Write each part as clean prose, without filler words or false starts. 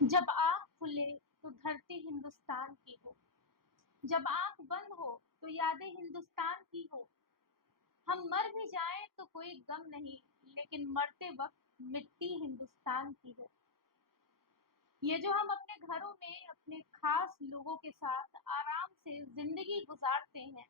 जब आँख खुले तो धरती हिंदुस्तान की हो, जब आँख बंद हो तो यादें हिंदुस्तान की हो। हम मर भी जाएं तो कोई गम नहीं, लेकिन मरते वक्त मिट्टी हिंदुस्तान की हो। ये जो हम अपने घरों में अपने खास लोगों के साथ आराम से जिंदगी गुजारते हैं,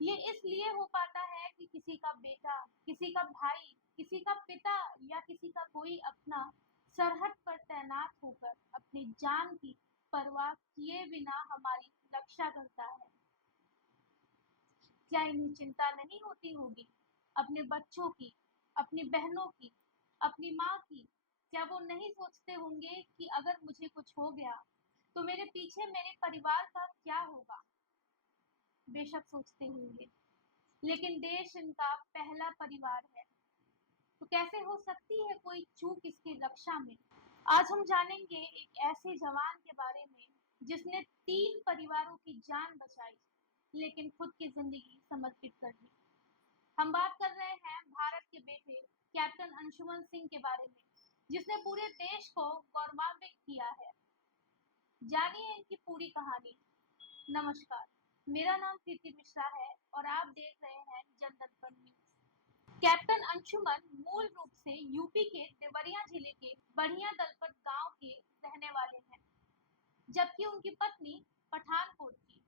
ये इसलिए हो पाता है कि किसी का बेटा, किसी का भाई, किसी का पिता या किसी का कोई अपना सरहद पर तैनात होकर अपनी जान की परवाह किए बिना हमारी रक्षा करता है। क्या इन्हें चिंता नहीं होती होगी अपने बच्चों की, अपनी बहनों की, अपनी माँ की? क्या वो नहीं सोचते होंगे कि अगर मुझे कुछ हो गया तो मेरे पीछे मेरे परिवार का क्या होगा? बेशक सोचते होंगे, लेकिन देश इनका पहला परिवार है, तो कैसे हो सकती है कोई चूक इसकी रक्षा में? आज हम जानेंगे एक ऐसे जवान के बारे में जिसने 3 परिवारों की जान बचाई, लेकिन खुद की जिंदगी समर्पित कर दी। हम बात कर रहे हैं भारत के बेटे कैप्टन अंशुमन सिंह के बारे में, जिसने पूरे देश को गौरवान्वित किया है। जानिए इनकी पूरी कहानी। नमस्कार, मेरा नाम प्रीति मिश्रा है और आप देख रहे हैं जनदर्पण न्यूज। कैप्टन अंशुमन मूल रूप से यूपी के देवरिया जिले के बढ़िया दलपत गांव के रहने वाले हैं, जबकि उनकी पत्नी पठानकोट की।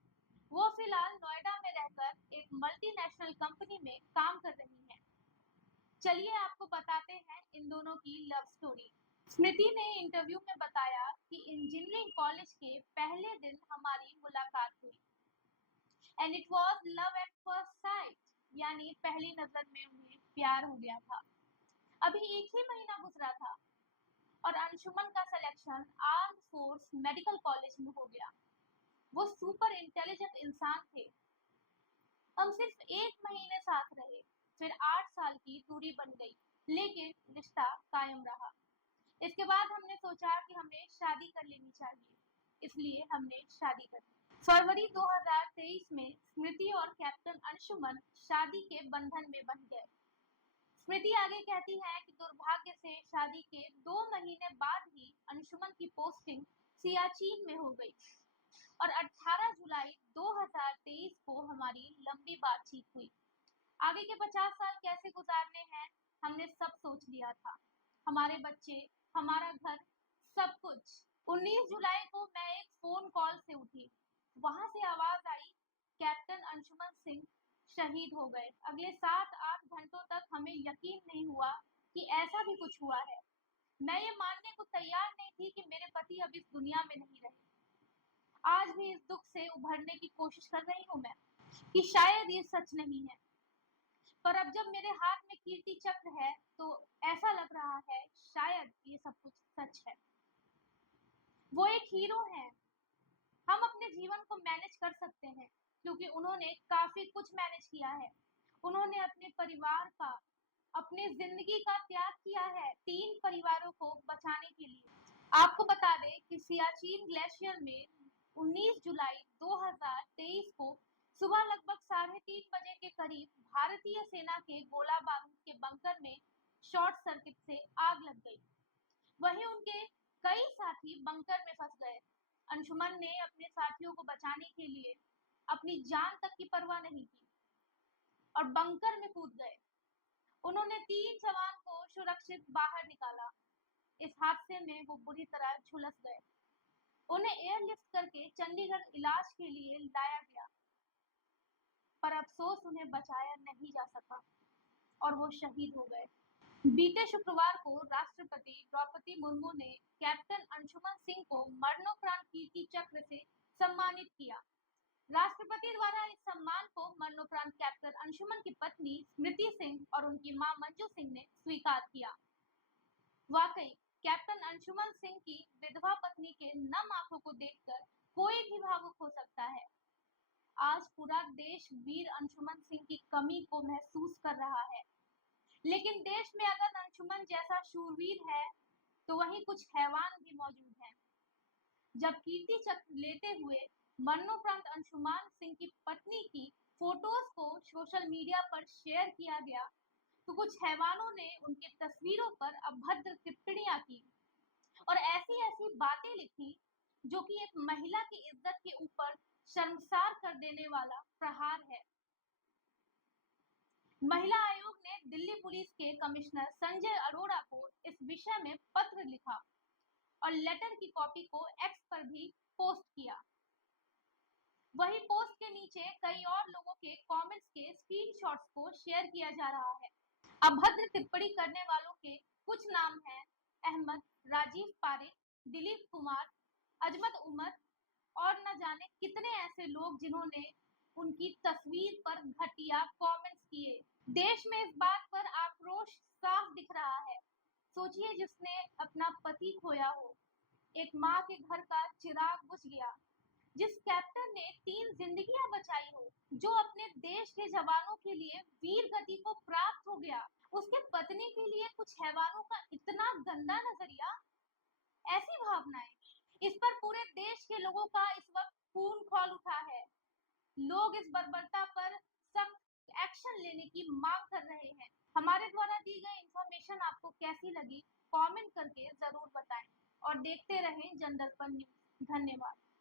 वो फिलहाल नोएडा में रहकर एक मल्टीनेशनल कंपनी में काम कर रही हैं। चलिए आपको बताते हैं इन दोनों की लव स्टोरी। स्मृति ने इंटरव्यू में बताया कि इंजीनियरिंग कॉलेज के पहले दिन हमारी मुलाकात हुई and it was love at first sight, यानी पहली नजर में उन्हें प्यार हो गया था। अभी एक ही महीना गुजरा था और अंशुमन का selection arm force medical college में हो गया। वो सुपर इंटेलिजेंट इंसान थे। हम सिर्फ एक महीने साथ रहे, फिर 8 साल की दूरी बन गई, लेकिन रिश्ता कायम रहा। इसके बाद हमने सोचा कि हमें शादी कर लेनी चाहिए, इसलिए हमने शादी कर ली। फरवरी 2023 में स्मृति और कैप्टन अंशुमन शादी के बंधन में बंध गए। स्मृति आगे कहती है कि दुर्भाग्य से शादी के 2 महीने बाद ही अंशुमन की पोस्टिंग सियाचिन में हो गई और 18 जुलाई 2023 को हमारी लंबी बातचीत हुई। आगे के 50 साल कैसे गुजारने हैं हमने सब सोच लिया था। हमारे बच्चे, हमारा घर, सब कुछ। 19 जुलाई को मैं एक फोन कॉल से उठी। वहां से आवाज आई, कैप्टन अंशुमन सिंह शहीद हो गए। अगले 7-8 घंटों तक हमें यकीन नहीं हुआ कि ऐसा भी कुछ हुआ है। मैं ये मानने को तैयार नहीं थी कि मेरे पति अब इस दुनिया में नहीं रहे। आज भी इस दुख से उभरने की कोशिश कर रही हूँ मैं कि शायद ये सच नहीं है, पर अब जब मेरे हाथ में कीर्ति चक्र है तो ऐसा लग रहा है शायद ये सब कुछ सच है। वो एक हीरो हैं। हम अपने जीवन को मैनेज कर सकते हैं क्योंकि उन्होंने काफी कुछ मैनेज किया है। उन्होंने अपने परिवार का, अपने जिंदगी का त्याग किया है 3 परिवारों को बचाने के लिए। आपको बता दें कि सियाचिन ग्लेशियर में 19 जुलाई 2023 को सुबह लगभग 3:30 बजे के करीब भारतीय सेना के गोला बारूद के बंकर में शॉर्ट सर्किट से आग लग गई। वहीं उनके कई साथी बंकर में फंस गए। अंशुमन ने अपने साथियों को बचाने के लिए अपनी जान तक की परवाह नहीं की और बंकर में कूद गए। उन्होंने 3 जवान को सुरक्षित बाहर निकाला। इस हादसे में वो बुरी तरह झुलस गए। उन्हें एयरलिफ्ट करके चंडीगढ़ इलाज के लिए लाया गया, पर अफसोस उन्हें बचाया नहीं जा सका और वो शहीद हो गए। बीते शुक्रवार को राष्ट्रपति द्रौपदी मुर्मू ने कैप्टन अंशुमन सिंह को मरणोपरांत कीर्ति चक्र से सम्मानित किया। राष्ट्रपति द्वारा इस सम्मान को मरणोपरांत कैप्टन अंशुमन की पत्नी स्मृति सिंह और उनकी मां मंजू सिंह ने स्वीकार किया। वाकई कैप्टन अंशुमन सिंह की विधवा पत्नी के नम आंखों को देखकर कोई भी भावुक हो सकता है। आज पूरा देश वीर अंशुमन सिंह की कमी को महसूस कर रहा है, लेकिन देश में अगर अंशुमन जैसा शूरवीर है तो वहीं कुछ हैवान भी मौजूद हैं। जब कीर्ति चक्र लेते हुए मरणोपरांत अंशुमान सिंह की पत्नी की फोटोज को सोशल मीडिया पर शेयर किया गया तो कुछ हैवानों ने उनकी तस्वीरों पर अभद्र टिप्पणियां की। और ऐसी ऐसी बातें लिखी जो कि एक महिला की इज्जत के ऊपर शर्मसार कर देने वाला प्रहार है। महिला आयोग ने दिल्ली पुलिस के कमिश्नर संजय अरोड़ा को इस विषय में पत्र लिखा और लेटर की कॉपी को एक्स पर भी पोस्ट किया। वही पोस्ट के नीचे कई और लोगों के कमेंट्स के स्क्रीनशॉट्स को शेयर किया जा रहा है। अभद्र टिप्पणी करने वालों के कुछ नाम हैं अहमद, राजीव पारिक, दिलीप कुमार, अजमत उमर और न जाने कितने ऐसे लोग जिन्होंने उनकी तस्वीर पर घटिया कमेंट्स किए। देश में इस बात पर आक्रोश साफ दिख रहा है। सोचिए, जिसने अपना पति खोया हो, एक माँ के घर का चिराग बुझ गया, जिस कैप्टन ने 3 जिंदगियां बचाई हो, जो अपने देश के जवानों के लिए वीर गति को प्राप्त हो गया, उसके पत्नी के लिए कुछ हैवानों का इतना गंदा नजरिया, ऐसी भावनाएं, इस पर पूरे देश के लोगों का इस वक्त खून खौल उठा है। लोग इस बर्बरता पर सख्त एक्शन लेने की मांग कर रहे हैं। हमारे द्वारा दी गई इंफॉर्मेशन आपको कैसी लगी, कमेंट करके जरूर बताएं और देखते रहें जनदर्पण न्यूज। धन्यवाद।